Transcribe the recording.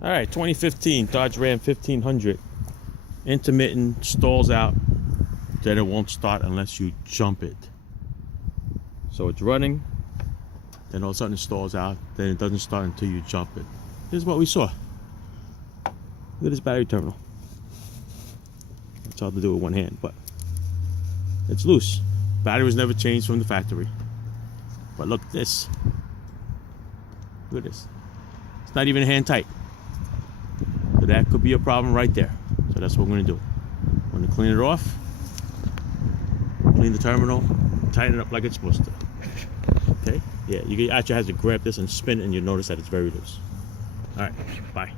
All right, 2015 Dodge Ram 1500. Intermittent, stalls out, then it won't start unless you jump it. So it's running, then all of a sudden it stalls out, then it doesn't start until you jump it. Here's what we saw. Look at this battery terminal. It's hard to do with one hand, but it's loose. Battery was never changed from the factory. But look at this. Look at this. It's not even hand tight. So that could be a problem right there. So that's what we're going to do. I'm going to clean it off, clean the terminal, tighten it up like it's supposed to. Okay? Yeah, you actually have to grab this and spin it, and you'll notice that it's very loose. All right, bye.